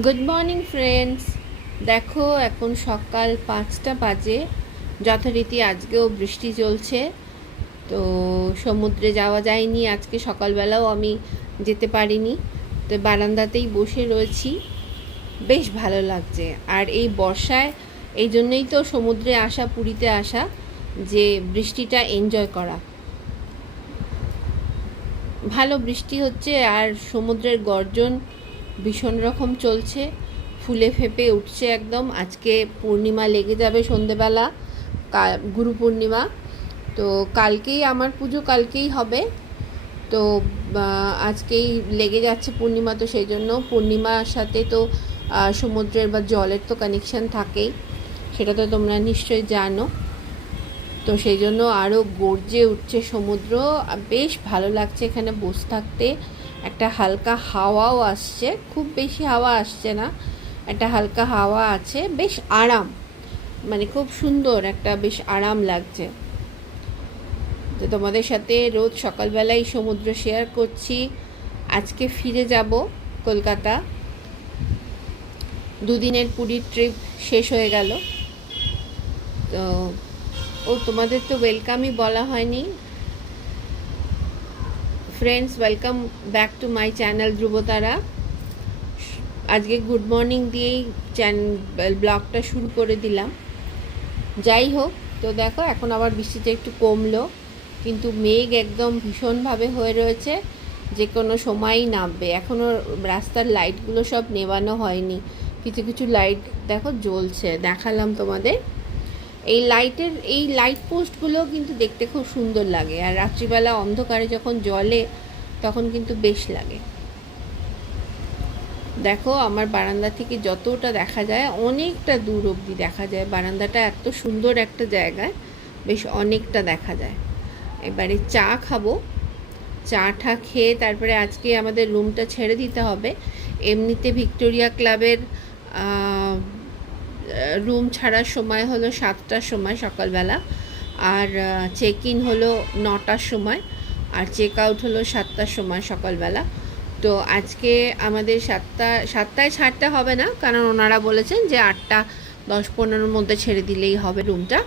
Good morning friends. দেখো এখন সকাল 5টা বাজে। যথারীতি আজকেও বৃষ্টি চলছে, তো সমুদ্রে যাওয়া যায়নি আজকে, সকালবেলাও আমি যেতে পারিনি, তো বারান্দাতেই বসে রয়েছি। বেশ ভালো লাগছে। আর এই বর্ষায় এই জন্যই তো সমুদ্রে আসা, পুরীতে আসা, যে বৃষ্টিটা এনজয় করা। ভালো বৃষ্টি হচ্ছে আর সমুদ্রের গর্জন ভীষণ রকম চলছে, ফুলে ফেঁপে উঠছে একদম। আজকে পূর্ণিমা লেগে যাবে সন্ধেবেলা, গুরু পূর্ণিমা। তো কালকেই আমার পুজো, কালকেই হবে। তো আজকেই লেগে যাচ্ছে পূর্ণিমা, তো সেই জন্য পূর্ণিমার সাথে তো সমুদ্রের বা জলের তো কানেকশান থাকেই, সেটা তো তোমরা নিশ্চয়ই জানো। তো সেই জন্য আরও গর্জে উঠছে সমুদ্র। বেশ ভালো লাগছে এখানে বসে থাকতে। একটা হালকা হাওয়াও আসছে, খুব বেশি হাওয়া আসছে না, একটা হালকা হাওয়া আছে, বেশ আরাম, মানে খুব সুন্দর একটা, বেশ আরাম লাগছে। তো তোমাদের সাথে রোজ সকালবেলায় সমুদ্র শেয়ার করছি। আজকে ফিরে যাব কলকাতা। দুদিনের পুরীর ট্রিপ শেষ হয়ে গেল। তো তোমাদের তো ওয়েলকামই বলা হয়নি। Friends, welcome back to my channel Dhrubatara. আজকে গুড মর্নিং দিয়েই ব্লগটা শুরু করে দিলাম। যাই হোক, তো দেখো এখন আবার বৃষ্টিটা একটু কমলো, কিন্তু মেঘ একদম ভীষণভাবে হয়ে রয়েছে, যে কোনো সময়ই নামবে। এখনও রাস্তার লাইটগুলো সব নেভানো হয়নি, কিছু কিছু লাইট দেখো জ্বলছে, দেখালাম তোমাদের। এই লাইট পোস্টগুলো কিন্তু দেখতে খুব সুন্দর লাগে, আর রাত্রিবেলা অন্ধকারে যখন জ্বলে তখন কিন্তু বেশ লাগে। দেখো আমার বারান্দা থেকে যতটা দেখা যায়, অনেকটা দূর অবধি দেখা যায়। বারান্দাটা এত সুন্দর একটা জায়গায়, বেশ অনেকটা দেখা যায়। এবারে চা খাবো, চাটা খেয়ে তারপরে আজকে আমাদের রুমটা ছেড়ে দিতে হবে। এমনিতে ভিক্টোরিয়া ক্লাবের রুম ছাড়ার সময় হলো 7টার সময় সকালবেলা, আর চেক ইন হলো 9টার সময়, আর চেক আউট হলো 7টার সময় সকালবেলা। তো আজকে আমাদের 7টায় ছাড়তে হবে না, কারণ ওনারা বলেছেন যে 8টা 10-15 মধ্যে ছেড়ে দিলেই হবে রুমটা।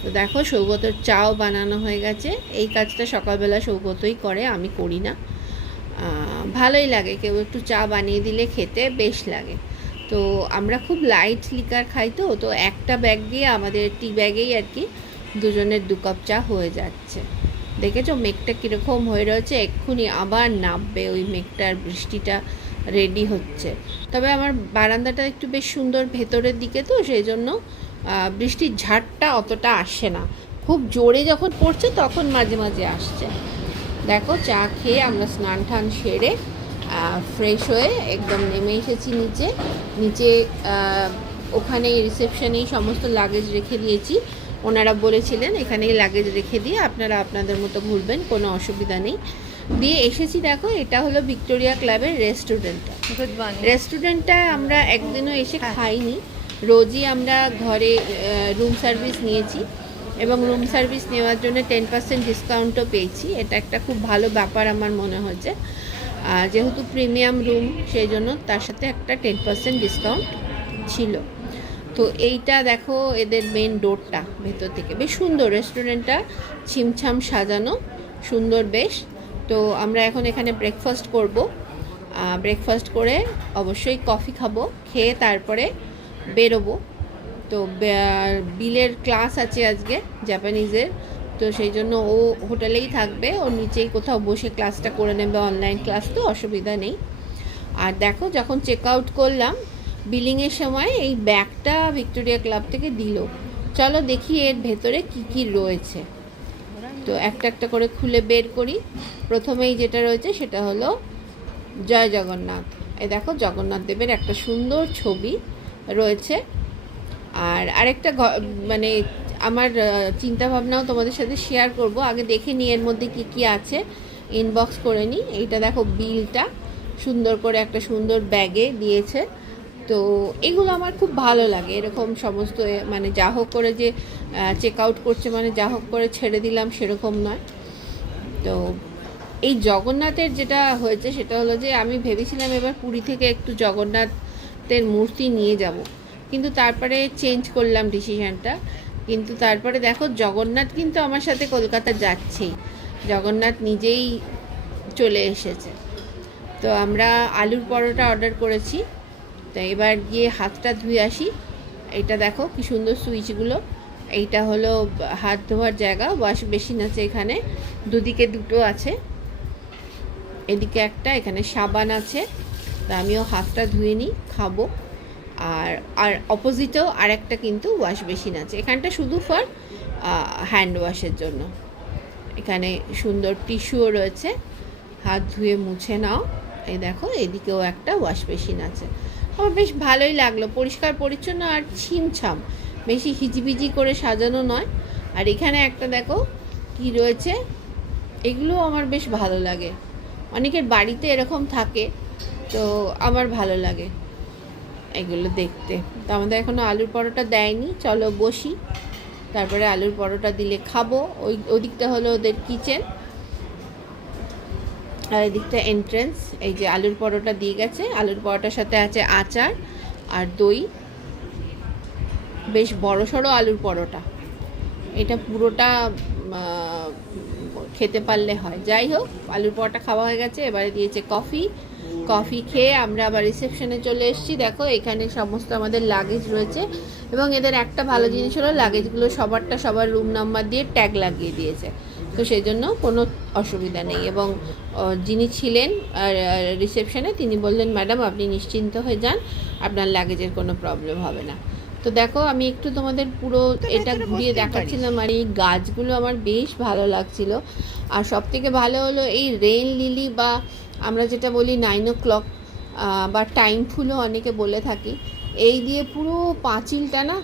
তো দেখো সৌগতর চাও বানানো হয়ে গেছে। এই কাজটা সকালবেলা সৌগতই করে, আমি করি না। ভালোই লাগে, কেউ একটু চা বানিয়ে দিলে খেতে বেশ লাগে। তো আমরা খুব লাইট লিকার খাই, তো একটা ব্যাগ দিয়ে আমাদের টি ব্যাগেই আর কি দুজনের 2 কাপ চা হয়ে যাচ্ছে। দেখেছো মেঘটা কীরকম হয়ে রয়েছে, এক্ষুনি আবার নামবে ওই মেঘটার, বৃষ্টিটা রেডি হচ্ছে। তবে আমার বারান্দাটা একটু বেশ সুন্দর ভেতরের দিকে, তো সেই জন্য বৃষ্টির ঝাড়টা অতটা আসে না। খুব জোরে যখন পড়ছে তখন মাঝে মাঝে আসছে। দেখো চা খেয়ে আমরা স্নান টান সেরে ফ্রেশ হয়ে একদম নেমে এসেছি নিচে। নিচে ওখানেই রিসেপশনেই সমস্ত লাগেজ রেখে দিয়েছি। ওনারা বলেছিলেন এখানেই লাগেজ রেখে দিয়ে আপনারা আপনাদের মতো ঘুরবেন, কোনো অসুবিধা নেই। দিয়ে এসেছি। দেখো এটা হলো ভিক্টোরিয়া ক্লাবের রেস্টুরেন্টটা। রেস্টুরেন্টটা আমরা একদিনও এসে খাইনি, রোজই আমরা ঘরে রুম সার্ভিস নিয়েছি, এবং রুম সার্ভিস নেওয়ার জন্য 10% ডিসকাউন্টও পেয়েছি। এটা একটা খুব ভালো ব্যাপার আমার মনে হয়েছে, যেহেতু প্রিমিয়াম রুম সেই জন্য তার সাথে একটা 10% ডিসকাউন্ট ছিল। তো এইটা দেখো এদের মেন ডোরটা ভেতর থেকে বেশ সুন্দর। রেস্টুরেন্টটা ছিমছাম সাজানো, সুন্দর বেশ। তো আমরা এখন এখানে ব্রেকফাস্ট করব। ব্রেকফাস্ট করে অবশ্যই কফি খাবো, খেয়ে তারপরে বেরোবো। তো বিলের ক্লাস আছে আজকে জাপানিজের, তো সেই জন্য ও হোটেলেই থাকবে, ওর নিচেই কোথাও বসে ক্লাসটা করে নেবে, অনলাইন ক্লাস, তো অসুবিধা নেই। আর দেখো যখন চেক আউট করলাম বিলিংয়ের সময় এই ব্যাগটা ভিক্টোরিয়া ক্লাব থেকে দিল। চলো দেখি এর ভেতরে কি কি রয়েছে। তো একটা একটা করে খুলে বের করি। প্রথমেই যেটা রয়েছে সেটা হলো জয় জগন্নাথ। এই দেখো জগন্নাথ দেবের একটা সুন্দর ছবি রয়েছে। আর আরেকটা মানে আমার চিন্তা ভাবনাও তোমাদের সাথে শেয়ার করব, আগে দেখে নিই এর মধ্যে কি কি আছে, ইনবক্স করে নিই। এইটা দেখো বিলটা সুন্দর করে একটা সুন্দর ব্যাগে দিয়েছে। তো এগুলো আমার খুব ভালো লাগে, এরকম সমস্ত, মানে যা হোক করে যে চেক আউট করছে মানে যা হোক করে ছেড়ে দিলাম সেরকম নয়। তো এই জগন্নাথের যেটা হয়েছে সেটা হলো যে আমি ভেবেছিলাম এবার পুরী থেকে একটু জগন্নাথ জগন্নাথের মূর্তি নিয়ে যাব, কিন্তু তারপরে চেঞ্জ করলাম ডিসিশানটা। কিন্তু তারপরে দেখো জগন্নাথ কিন্তু আমার সাথে কলকাতা যাচ্ছেই, জগন্নাথ নিজেই চলে এসেছে। তো আমরা আলুর পরোটা অর্ডার করেছি। তো এবার গিয়ে হাতটা ধুয়ে আসি। এটা দেখো কি সুন্দর সুইচগুলো, এইটা হলো হাত ধোয়ার জায়গা, ওয়াশ বেসিন আছে এখানে, দুদিকে দুটো আছে, এদিকে একটা, এখানে সাবান আছে। তা আমিও হাতটা ধুয়ে নিই, খাবো। আর আর অপোজিটেও আরেকটা কিন্তু ওয়াশ বেসিন আছে, এখানটা শুধু ফর হ্যান্ড ওয়াশের জন্য। এখানে সুন্দর টিস্যুও রয়েছে, হাত ধুয়ে মুছে নাও। এই দেখো এদিকেও একটা ওয়াশ বেসিন আছে। আমার বেশ ভালোই লাগলো, পরিষ্কার পরিচ্ছন্ন আর ছিমছাম, বেশি হিজিবিজি করে সাজানো নয়। আর এখানে একটা দেখো কি রয়েছে, এগুলো আমার বেশ ভালো লাগে। অনেকের বাড়িতে এরকম থাকে, তো আমার ভালো লাগে এগুলো দেখতে। তো আমাদের এখনও আলুর পরোটা দেয়নি, চলো বসি, তারপরে আলুর পরোটা দিলে খাবো। ওই দিকটা হলো ওদের কিচেন, আর এদিকটা এন্ট্রেন্স। এই যে আলুর পরোটা দিয়ে গেছে, আলুর পরোটার সাথে আছে আচার আর দই, বেশ বড়সড় আলুর পরোটা। এটা পুরোটা খেতে পারলে হয়। যাই হোক, আলুর পরোটা খাওয়া হয়ে গেছে, এবারে দিয়েছে কফি খেয়ে আমরা আবার রিসেপশনে চলে এসেছি। দেখো এখানে সমস্ত আমাদের লাগেজ রয়েছে, এবং এদের একটা ভালো জিনিস হলো লাগেজগুলো সবার রুম নাম্বার দিয়ে ট্যাগ লাগিয়ে দিয়েছে, তো সেই জন্য কোনো অসুবিধা নেই। এবং যিনি ছিলেন রিসেপশনে তিনি বললেন, ম্যাডাম আপনি নিশ্চিন্ত হয়ে যান, আপনার লাগেজের কোনো প্রবলেম হবে না। তো দেখো আমি একটু তোমাদের পুরো এটা ঘুরিয়ে দেখাচ্ছিলাম, আর এই গাছগুলো আমার বেশ ভালো লাগছিল। আর সবথেকে ভালো হলো এই রেইন লিলি, বা আমরা যেটা বলি 9 o'clock বা টাইম ফুলও অনেকে বলে থাকি, এই দিয়ে পুরো পাঁচিলটা না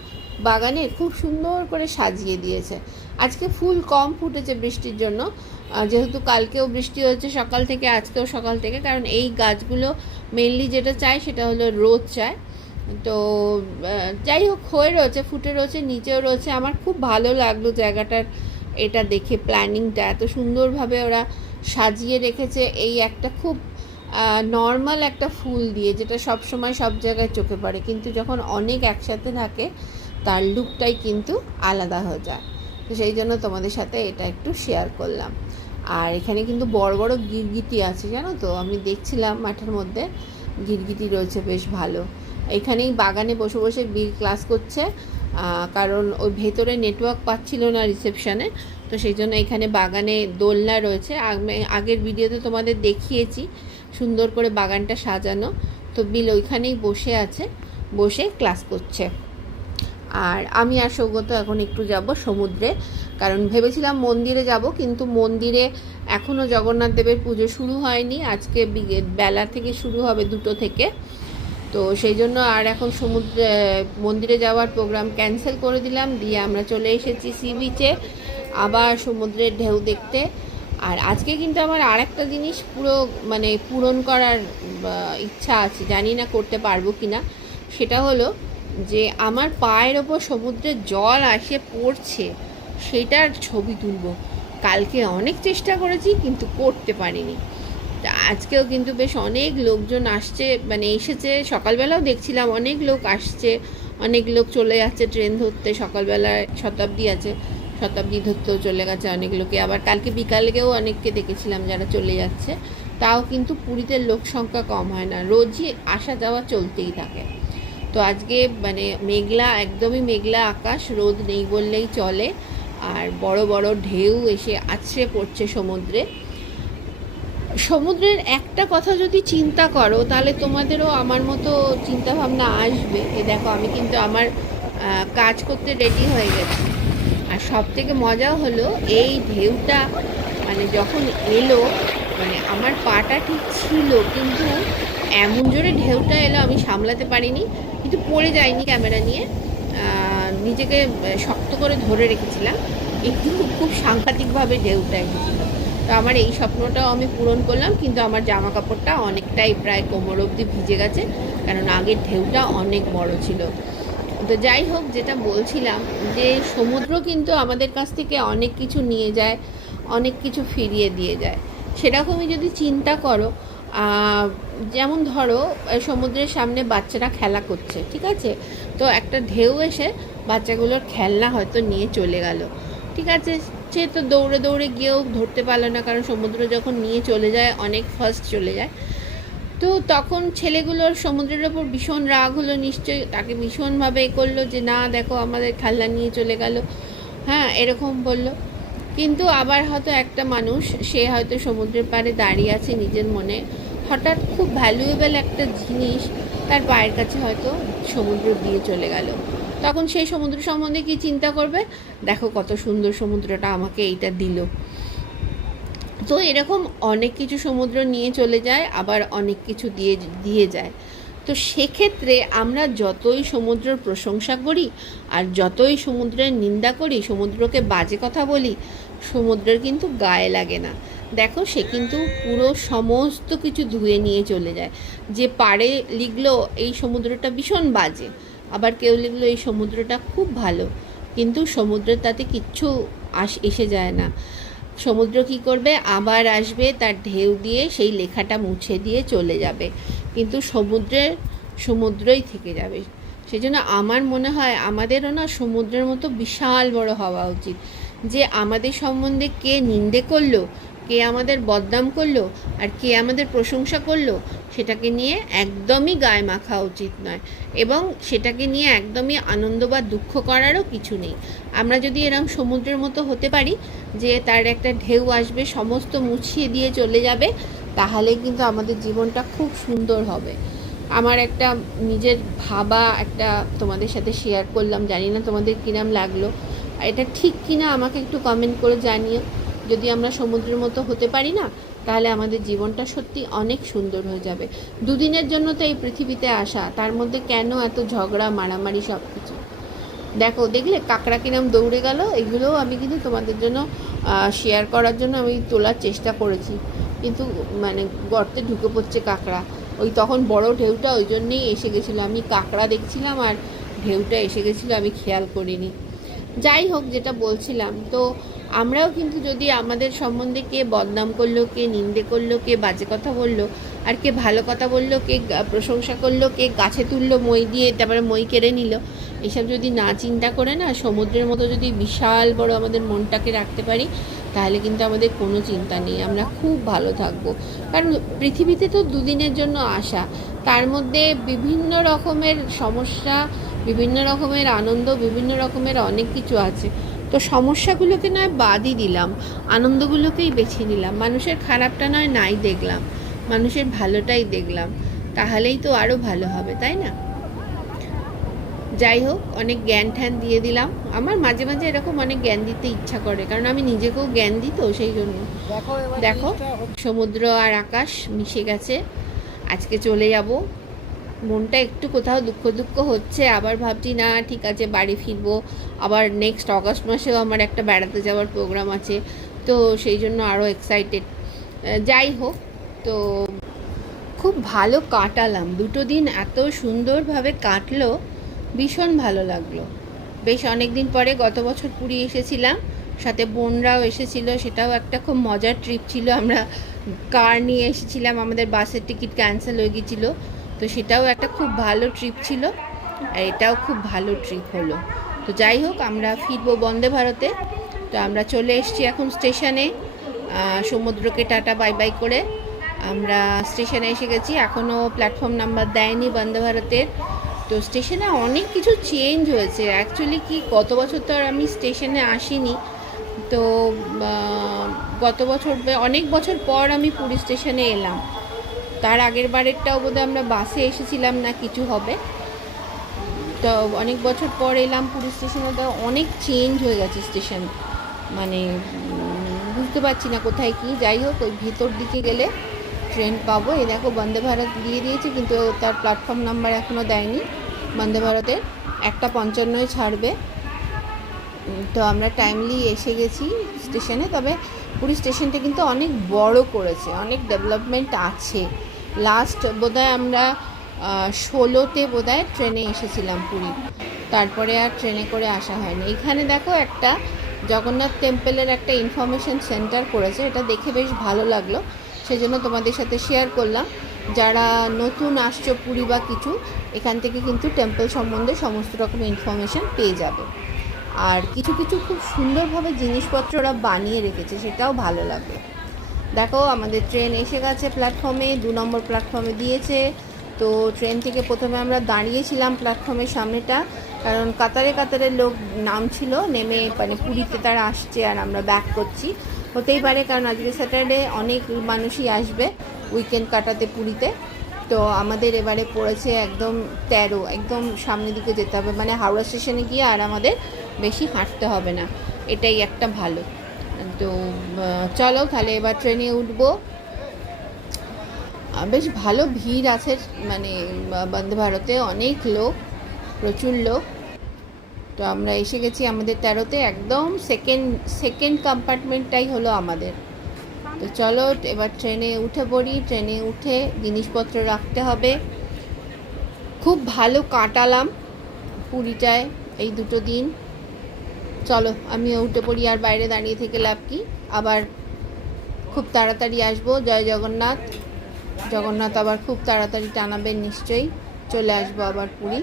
বাগানে খুব সুন্দর করে সাজিয়ে দিয়েছে। আজকে ফুল কম ফুটেছে বৃষ্টির জন্য, যেহেতু কালকেও বৃষ্টি হয়েছে সকাল থেকে, আজকেও সকাল থেকে, কারণ এই গাছগুলো মেনলি যেটা চায় সেটা হলো রোদ চায়। তো যাই হোক, হয়ে রয়েছে, ফুটে রয়েছে, নিচেও রয়েছে। আমার খুব ভালো লাগলো জায়গাটার এটা দেখে, প্ল্যানিংটা এত সুন্দরভাবে ওরা সাজিয়ে রেখেছে। এই একটা খুব নর্মাল একটা ফুল দিয়ে, যেটা সব সময় সব জায়গায় চোখে পড়ে, কিন্তু যখন অনেক একসাথে থাকে তার লুকটাই কিন্তু আলাদা হয়ে যায়। তো সেই জন্য তোমাদের সাথে এটা একটু শেয়ার করলাম। আর এখানে কিন্তু বড় বড় গিরগিটি আছে, জানো তো, আমি দেখছিলাম মাঠের মধ্যে গিরগিটি রয়েছে বেশ ভালো। এখানেই বাগানে বসে বসে বীর ক্লাস করছে, কারণ ওই ভেতরে নেটওয়ার্ক পাচ্ছিল না রিসেপশানে, তো সেই জন্য এখানে বাগানে দোলনা রয়েছে। আগের ভিডিওতে তোমাদের দেখিয়েছি সুন্দর করে বাগানটা সাজানো। তো বিল ওইখানেই বসে আছে, বসে ক্লাস করছে। আর আমি আর সৌগত এখন একটু যাব সমুদ্রে, কারণ ভেবেছিলাম মন্দিরে যাব, কিন্তু মন্দিরে এখনও জগন্নাথ দেবের পুজো শুরু হয়নি, আজকে বেলা থেকে শুরু হবে 2টো থেকে। তো সেই জন্য আর এখন মন্দিরে যাওয়ার প্রোগ্রাম ক্যান্সেল করে দিলাম, দিয়ে আমরা চলে এসেছি সি বিচে আবার সমুদ্রের ঢেউ দেখতে। আর আজকে কিন্তু আমার আরেকটা জিনিস পূরণ করার ইচ্ছা আছে, জানি না করতে পারবো কি না। সেটা হলো যে আমার পায়ের ওপর সমুদ্রের জল আসে পড়ছে, সেটার ছবি তুলবো। কালকে অনেক চেষ্টা করেছি কিন্তু করতে পারিনি। আজকেও কিন্তু বেশ অনেক লোকজন আসছে, এসেছে। সকালবেলাও দেখছিলাম অনেক লোক আসছে, অনেক লোক চলে যাচ্ছে ট্রেন ধরতে। সকালবেলায় শতাব্দী আছে, শতাব্দী ধরতেও চলে গেছে অনেক লোকে। আবার কালকে বিকালেও অনেককে দেখেছিলাম যারা চলে যাচ্ছে। তাও কিন্তু পুরীতে লোক সংখ্যা কম হয় না, রোজই আসা যাওয়া চলতেই থাকে। তো আজকে মেঘলা, একদমই মেঘলা আকাশ, রোদ নেই বললেই চলে। আর বড় বড় ঢেউ এসে আছড়ে পড়ছে সমুদ্রের একটা কথা যদি চিন্তা করো, তাহলে তোমাদেরও আমার মতো চিন্তাভাবনা আসবে। দেখো আমি কিন্তু আমার কাজ করতে রেডি হয়ে গেছি। আর সব থেকে মজা হলো এই ঢেউটা যখন এলো, আমার পাটা ঠিক ছিল, কিন্তু এমন জোরে ঢেউটা এলো আমি সামলাতে পারিনি, কিন্তু পড়ে যাইনি ক্যামেরা নিয়ে, নিজেকে শক্ত করে ধরে রেখেছিলাম। একটু খুব সাংঘাতিকভাবে ঢেউটা এসেছিলো। তো আমার এই স্বপ্নটাও আমি পূরণ করলাম, কিন্তু আমার জামা কাপড়টা অনেকটাই প্রায় কোমর অবধি ভিজে গেছে, কারণ আগের ঢেউটা অনেক বড় ছিল। তো যাই হোক, যেটা বলছিলাম যে সমুদ্র কিন্তু আমাদের কাছ থেকে অনেক কিছু নিয়ে যায়, অনেক কিছু ফিরিয়ে দিয়ে যায়। সেরকমই যদি চিন্তা করো, যেমন ধরো সমুদ্রের সামনে বাচ্চারা খেলা করছে, ঠিক আছে, তো একটা ঢেউ এসে বাচ্চাগুলোর খেলনা হয়তো নিয়ে চলে গেল, ঠিক আছে, সে তো দৌড়ে দৌড়ে গিয়েও ধরতে পারলো না, কারণ সমুদ্র যখন নিয়ে চলে যায় অনেক ফাস্ট চলে যায়। তো তখন ছেলেগুলোর সমুদ্রের ওপর ভীষণ রাগ হলো, নিশ্চয়ই তাকে ভীষণভাবে করলো যে না দেখো আমাদের খেলনা নিয়ে চলে গেল, হ্যাঁ এরকম বললো। কিন্তু আবার হয়তো একটা মানুষ, সে হয়তো সমুদ্রের পাড়ে দাঁড়িয়ে আছে নিজের মনে, হঠাৎ খুব ভ্যালুয়েবল একটা জিনিস তার পায়ের কাছে হয়তো সমুদ্র দিয়ে চলে গেল, তখন সেই সমুদ্র সম্বন্ধে কি চিন্তা করবে, দেখো কত সুন্দর সমুদ্রটা আমাকে এইটা দিল। তো এরকম অনেক কিছু সমুদ্র নিয়ে চলে যায়, আবার অনেক কিছু দিয়ে দিয়ে যায়। তো সেক্ষেত্রে আমরা যতই সমুদ্রের প্রশংসা করি আর যতই সমুদ্রের নিন্দা করি, সমুদ্রকে বাজে কথা বলি, সমুদ্রের কিন্তু গায়ে লাগে না। দেখো সে কিন্তু পুরো সমস্ত কিছু ধুয়ে নিয়ে চলে যায়। যে পাড়ে লিখলো এই সমুদ্রটা ভীষণ বাজে, আবার কেউ লিখলো এই সমুদ্রটা খুব ভালো, কিন্তু সমুদ্রের তাতে কিচ্ছু এসে যায় না। সমুদ্র কি করবে, আবার আসবে, তার ঢেউ দিয়ে সেই লেখাটা মুছে দিয়ে চলে যাবে, কিন্তু সমুদ্রই থেকে যাবে। সেই জন্য আমার মনে হয় আমাদেরও না সমুদ্রের মতো বিশাল বড় হওয়া উচিত, যে আমাদের সম্বন্ধে কে নিন্দে করলো, কে আমাদের বদনাম করলো আর কে আমাদের প্রশংসা করলো, সেটাকে নিয়ে একদমই গায়ে মাখা উচিত নয়, এবং সেটাকে নিয়ে একদমই আনন্দ বা দুঃখ করারও কিছু নেই। আমরা যদি এরকম সমুদ্রের মতো হতে পারি যে তার একটা ঢেউ আসবে সমস্ত মুছিয়ে দিয়ে চলে যাবে, তাহলে কিন্তু আমাদের জীবনটা খুব সুন্দর হবে। আমার একটা নিজের ভাবা একটা তোমাদের সাথে শেয়ার করলাম, জানি না তোমাদের কিরম লাগলো, এটা ঠিক কিনা আমাকে একটু কমেন্ট করে জানিও। যদি আমরা সমুদ্রের মতো হতে পারি না, তাহলে আমাদের জীবনটা সত্যি অনেক সুন্দর হয়ে যাবে। দুদিনের জন্য তো এই পৃথিবীতে আসা, তার মধ্যে কেন এত ঝগড়া মারামারি সব কিছু। দেখো দেখলে কাঁকড়া কিরম দৌড়ে গেল, এগুলোও আমি কিন্তু তোমাদের জন্য শেয়ার করার জন্য আমি তোলার চেষ্টা করেছি, কিন্তু মানে গর্তে ঢুকে পড়ছে কাঁকড়া। ওই তখন বড় ঢেউটা ওই জন্যেই এসে গেছিলো, আমি কাঁকড়া দেখছিলাম আর ঢেউটা এসে গেছিলো, আমি খেয়াল করিনি। যাই হোক, যেটা বলছিলাম, তো আমরাও কিন্তু যদি আমাদের সম্বন্ধে কে বদনাম করলো, কে নিন্দে করলো, কে বাজে কথা বললো, আর কে ভালো কথা বললো, কে প্রশংসা করলো, কে গাছে তুললো মই দিয়ে, তারপরে মই কেড়ে নিল, এসব যদি না চিন্তা করে না সমুদ্রের মতো যদি বিশাল বড় আমাদের মনটাকে রাখতে পারি, তাহলে কিন্তু আমাদের কোনো চিন্তা নেই, আমরা খুব ভালো থাকবো। কারণ পৃথিবীতে তো দুদিনের জন্য আসা, তার মধ্যে বিভিন্ন রকমের সমস্যা, বিভিন্ন রকমের আনন্দ, বিভিন্ন রকমের অনেক কিছু আছে। তো সমস্যাগুলোকে নয় বাদই দিলাম, আনন্দগুলোকেই বেছে নিলাম, মানুষের খারাপটা নয় নাই দেখলাম, মানুষের ভালোটাই দেখলাম, তাহলেই তো আরও ভালো হবে, তাই না? যাই হোক, অনেক জ্ঞান ঠ্যান দিয়ে দিলাম। আমার মাঝে মাঝে এরকম অনেক জ্ঞান দিতে ইচ্ছা করে, কারণ আমি নিজেকেও জ্ঞান দিই, তো সেই জন্য। দেখো সমুদ্র আর আকাশ মিশে গেছে, আজকে চলে যাব। মনটা একটু কোথাও দুঃখ দুঃখ হচ্ছে, আবার ভাবছি না ঠিক আছে বাড়ি ফিরবো, আবার নেক্সট অগস্ট মাসেও আমার একটা বেড়াতে যাওয়ার প্রোগ্রাম আছে, তো সেই জন্য আরও এক্সাইটেড। যাই হোক, তো খুব ভালো কাটালাম, দুটো দিন এত সুন্দরভাবে কাটলো, ভীষণ ভালো লাগলো। বেশ অনেক দিন পরে গত বছর পুরী এসেছিলাম, সাথে বোনরাও এসেছিল, সেটাও একটা খুব মজার ট্রিপ ছিল। আমরা কার নিয়ে এসেছিলাম, আমাদের বাসের টিকিট ক্যান্সেল হয়ে গিয়েছিলো, তো সেটাও একটা খুব ভালো ট্রিপ ছিল, আর এটাও খুব ভালো ট্রিপ হলো। তো যাই হোক, আমরা ফিরবো বন্দে ভারতে। তো আমরা চলে এসেছি এখন স্টেশনে, সমুদ্রকে টাটা বাই বাই করে আমরা স্টেশনে এসে গেছি। এখনও প্ল্যাটফর্ম নাম্বার দেয়নি বন্দে ভারতের। তো স্টেশনে অনেক কিছু চেঞ্জ হয়েছে, অ্যাকচুয়ালি কি গত বছর তো আর আমি স্টেশনে আসিনি, তো গত বছর অনেক বছর পর আমি পুরী স্টেশনে এলাম। তার আগের বারেরটাও বোধহয় আমরা বাসে এসেছিলাম না কিছু হবে, তো অনেক বছর পর এলাম পুরী স্টেশনে। তো অনেক চেঞ্জ হয়ে গেছে স্টেশন, মানে বুঝতে পারছি না কোথায় কি। যাই হোক, ওই ভেতর দিকে গেলে ট্রেন পাবো। এই দেখো বন্দে ভারত দিয়ে দিয়েছে, কিন্তু তার প্ল্যাটফর্ম নাম্বার এখনও দেয়নি। বন্দে ভারতের 1:55 ছাড়বে। তো আমরা টাইমলি এসে গেছি স্টেশনে। তবে পুরী স্টেশনটা কিন্তু অনেক বড় করেছে, অনেক ডেভেলপমেন্ট আছে। লাস্ট বোধহয় আমরা 16তে বোধহয় ট্রেনে এসেছিলাম পুরী, তারপরে আর ট্রেনে করে আসা হয়নি। এখানে দেখো একটা জগন্নাথ টেম্পলের একটা ইনফরমেশন সেন্টার করেছে, এটা দেখে বেশ ভালো লাগলো। সেজন্য তোমাদের সাথে শেয়ার করলাম। যারা নতুন আসছো পুরী বা কিছু, এখান থেকে কিন্তু টেম্পল সম্বন্ধে সমস্ত রকম ইনফরমেশান পেয়ে যাবে। আর কিছু কিছু খুব সুন্দরভাবে জিনিসপত্র ওরা বানিয়ে রেখেছে, সেটাও ভালো লাগলো। দেখো আমাদের ট্রেন এসে গেছে প্ল্যাটফর্মে, 2 নম্বর প্ল্যাটফর্মে দিয়েছে। তো ট্রেন থেকে প্রথমে আমরা দাঁড়িয়েছিলাম প্ল্যাটফর্মের সামনেটা, কারণ কাতারে কাতারে লোক নামছিল, নেমে মানে পুরীতে তারা আসছে আর আমরা ব্যাক করছি। হতেই পারে, কারণ আজকে স্যাটারডে, অনেক মানুষই আসবে উইকেন্ড কাটাতে পুরীতে। তো আমাদের এবারে পড়েছে একদম 13, একদম সামনের দিকে যেতে হবে, মানে হাওড়া স্টেশনে গিয়ে আর আমাদের বেশি হাঁটতে হবে না, এটাই একটা ভালো। তো চলো তাহলে এবার ট্রেনে উঠবো। বেশ ভালো ভিড় আছে, মানে বন্দে ভারতে অনেক লোক, প্রচুর লোক। তো আমরা এসে গেছি আমাদের 13তে, একদম সেকেন্ড কম্পার্টমেন্টটাই হলো আমাদের। তো চলো এবার ট্রেনে উঠে পড়ি। ট্রেনে উঠে জিনিসপত্র রাখতে হবে। খুব ভালো কাটালাম পুরীটায় এই 2 দিন। চলো আমিও উঠে পড়ি, আর বাইরে দাঁড়িয়ে থেকে লাভ কি, আবার খুব তাড়াতাড়ি আসবো। জয় জগন্নাথ। জগন্নাথ আবার খুব তাড়াতাড়ি টানাবেন নিশ্চয়ই, চলে আসবো আবার পুরী।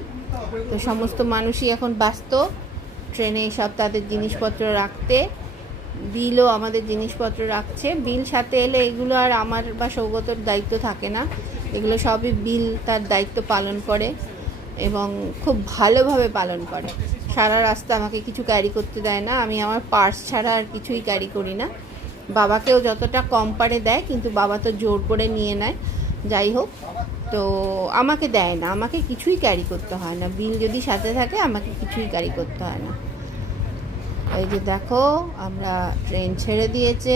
তো সমস্ত মানুষই এখন ব্যস্ত ট্রেনে সব তাদের জিনিসপত্র রাখতে। বিলও আমাদের জিনিসপত্র রাখছে। বিল সাথে এলে এগুলো আর আমার বা সৌগতর দায়িত্ব থাকে না, এগুলো সবই বিল তার দায়িত্ব পালন করে এবং খুব ভালোভাবে পালন করে। সারা রাস্তা আমাকে কিছু ক্যারি করতে দেয় না, আমি আমার পার্স ছাড়া আর কিছুই ক্যারি করি না। বাবাকেও যতটা কম পারে দেয়, কিন্তু বাবা তো জোর করে নিয়ে নেয়। যাই হোক, তো আমাকে দেয় না, আমাকে কিছুই ক্যারি করতে হয় না। বিল যদি সাথে থাকে আমাকে কিছুই ক্যারি করতে হয় না। এই যে দেখো আমরা ট্রেন ছেড়ে দিয়েছে,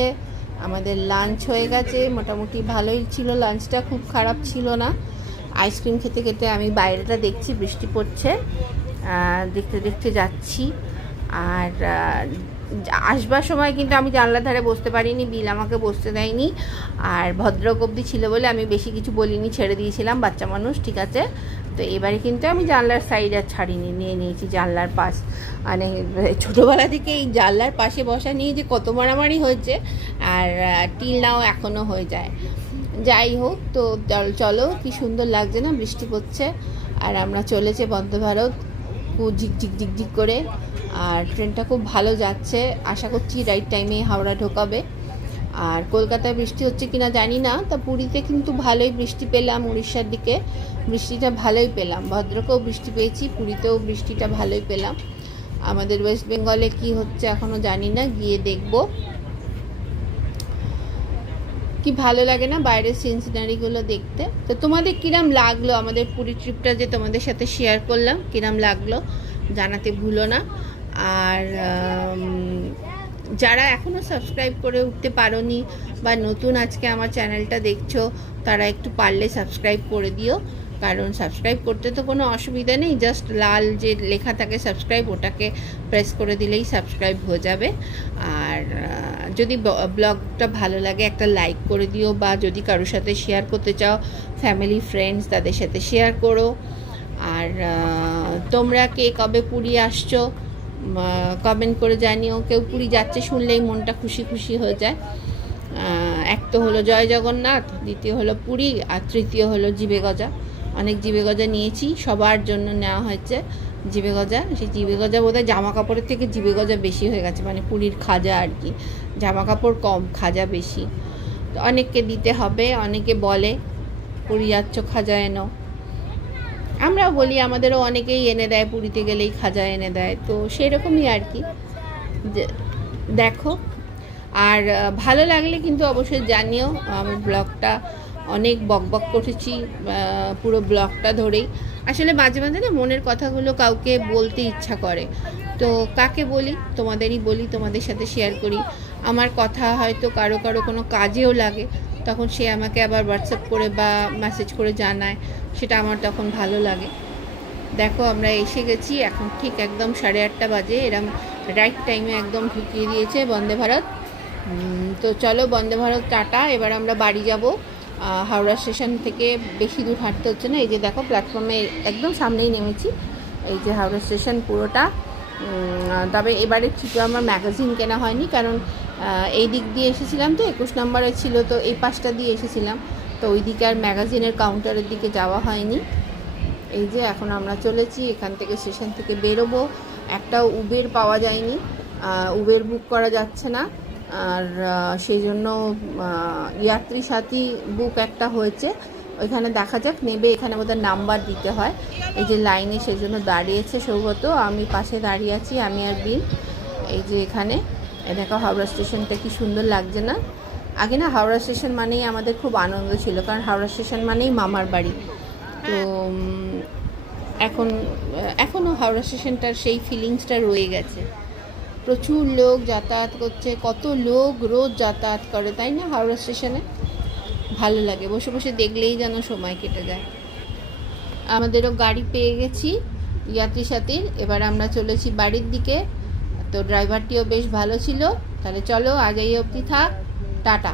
আমাদের লাঞ্চ হয়ে গেছে, মোটামুটি ভালোই ছিল লাঞ্চটা, খুব খারাপ ছিল না। আইসক্রিম খেতে খেতে আমি বাইরেটা দেখছি, বৃষ্টি পড়ছে, দেখতে দেখতে যাচ্ছি। আর আসবার সময় কিন্তু আমি জানলার ধারে বসতে পারিনি, বিল আমাকে বসতে দেয়নি। আর ভদ্রক অবধি ছিল বলে আমি বেশি কিছু বলিনি, ছেড়ে দিয়েছিলাম, বাচ্চা মানুষ ঠিক আছে। তো এবারে কিন্তু আমি জানলার সাইড আর ছাড়িনি, নিয়ে নিয়েছি জানলার পাশ। মানে ছোটোবেলা থেকে এই জানলার পাশে বসা নিয়ে যে কত মারামারি হয়েছে, আর টিল নাও এখনও হয়ে যায়। যাই হোক, তো চলো, কি সুন্দর লাগছে না, বৃষ্টি পড়ছে আর আমরা চলেছে বন্দে ভারত খুব ঝিকঝিক ঝিকঝিক করে। আর ট্রেনটা খুব ভালো যাচ্ছে, আশা করছি রাইট টাইমে হাওড়া ঢোকাবে। আর কলকাতায় বৃষ্টি হচ্ছে কিনা জানি না, তা পুরীতে কিন্তু ভালোই বৃষ্টি পেলাম, উড়িষ্যার দিকে বৃষ্টিটা ভালোই পেলাম, ভদ্রকেও বৃষ্টি পেয়েছি, পুরীতেও বৃষ্টিটা ভালোই পেলাম। আমাদের ওয়েস্ট বেঙ্গলে কি হচ্ছে এখনও জানি না, গিয়ে দেখব। কি ভালো লাগে না বাইরের সিনারিগুলো দেখতে। তো তোমাদের কিরাম লাগলো আমাদের পুরী ট্রিপটা যে তোমাদের সাথে শেয়ার করলাম, কিরাম লাগলো জানাতে ভুলো না। আর যারা এখনও সাবস্ক্রাইব করে উঠতে পারোনি বা নতুন আজকে আমার চ্যানেলটা দেখছো, তারা একটু পারলে সাবস্ক্রাইব করে দিও, কারণ সাবস্ক্রাইব করতে তো কোনো অসুবিধা নেই, জাস্ট লাল যে লেখা থাকে সাবস্ক্রাইব, ওটাকে প্রেস করে দিলেই সাবস্ক্রাইব হয়ে যাবে। আর যদি ব্লগটা ভালো লাগে একটা লাইক করে দিও, বা যদি কারোর সাথে শেয়ার করতে চাও, ফ্যামিলি ফ্রেন্ডস তাদের সাথে শেয়ার করো। আর তোমরা কে কবে পুরী আসছো কমেন্ট করে জানিও। কেউ পুরী যাচ্ছে শুনলেই মনটা খুশি খুশি হয়ে যায়। এক তো হলো জয় জগন্নাথ, দ্বিতীয় হলো পুরী, আর তৃতীয় হলো জিভে গজা। অনেক জিভে গজা নিয়েছি, সবার জন্য নেওয়া হয়েছে জিভে গজা। সেই জিভে গজা বোধহয় জামা কাপড়ের থেকে জিভে গজা বেশি হয়ে গেছে, মানে পুরীর খাজা আর কি, জামা কাপড় কম, খাজা বেশি। তো অনেককে দিতে হবে, অনেকে বলে পুরী যাচ্ছ খাজা এনো, আমরাও বলি, আমাদেরও অনেকেই এনে দেয়, পুরীতে গেলেই খাজা এনে দেয়। তো সেরকমই আর কি, দেখো। আর ভালো লাগলে কিন্তু অবশ্যই জানিও। আমি ব্লগটা অনেক বকবক করেছি পুরো ব্লগটা ধরেই। আসলে মাঝে মাঝে না মনের কথাগুলো কাউকে বলতে ইচ্ছা করে, তো কাকে বলি, তোমাদেরই বলি, তোমাদের সাথে শেয়ার করি। আমার কথা হয়তো কারো কারো কোনো কাজেও লাগে, তখন সে আমাকে আবার হোয়াটসঅ্যাপ করে বা মেসেজ করে জানায়, সেটা আমার তখন ভালো লাগে। দেখো আমরা এসে গেছি, এখন ঠিক একদম 8:30 বাজে, এরম রাইট টাইমে একদম ঢুকিয়ে দিয়েছে বন্দে ভারত। তো চলো বন্দে ভারত টাটা, এবার আমরা বাড়ি যাব। হাওড়া স্টেশন থেকে বেশি দূর হাঁটতে হচ্ছে না, এই যে দেখো প্ল্যাটফর্মে একদম সামনেই নেমেছি, এই যে হাওড়া স্টেশন পুরোটা। তবে এবারে ট্রিপে আমার ম্যাগাজিন কেনা হয়নি, কারণ এই দিক দিয়ে এসেছিলাম, তো 21 নম্বরে ছিল, তো এই পাশটা দিয়ে এসেছিলাম, তো ওই দিকে আর ম্যাগাজিনের কাউন্টারের দিকে যাওয়া হয়নি। এই যে এখন আমরা চলেছি, এখান থেকে স্টেশন থেকে বেরোবো। একটা উবের পাওয়া যায়নি, উবের বুক করা যাচ্ছে না, আর সেই জন্য যাত্রী সাথী বুক একটা হয়েছে, ওইখানে দেখা যাক নেবে, এখানে বোধহয় নাম্বার দিতে হয়। এই যে লাইনে সেই জন্য দাঁড়িয়েছে সৌগত, আমি পাশে দাঁড়িয়ে আছি, আমি আর বিন। এই যে এখানে দেখো হাওড়া স্টেশনটা কি সুন্দর লাগছে না? আগে না হাওড়া স্টেশন মানেই আমাদের খুব আনন্দ ছিল, কারণ হাওড়া স্টেশন মানেই মামার বাড়ি। তো এখনও হাওড়া স্টেশনটার সেই ফিলিংসটা রয়ে গেছে। প্রচুর লোক যাতায়াত করছে, কত লোক রোজ যাতায়াত করে, তাই না? হাওড়া স্টেশনে ভালো লাগে, বসে বসে দেখলেই যেন সময় কেটে যায়। আমাদেরও গাড়ি পেয়ে গেছি যাত্রী সাথীর, এবার আমরা চলেছি বাড়ির দিকে। তো ড্রাইভারটিও বেশ ভালো ছিল। তাহলে চলো আজ এই অবধি থাক, টাটা।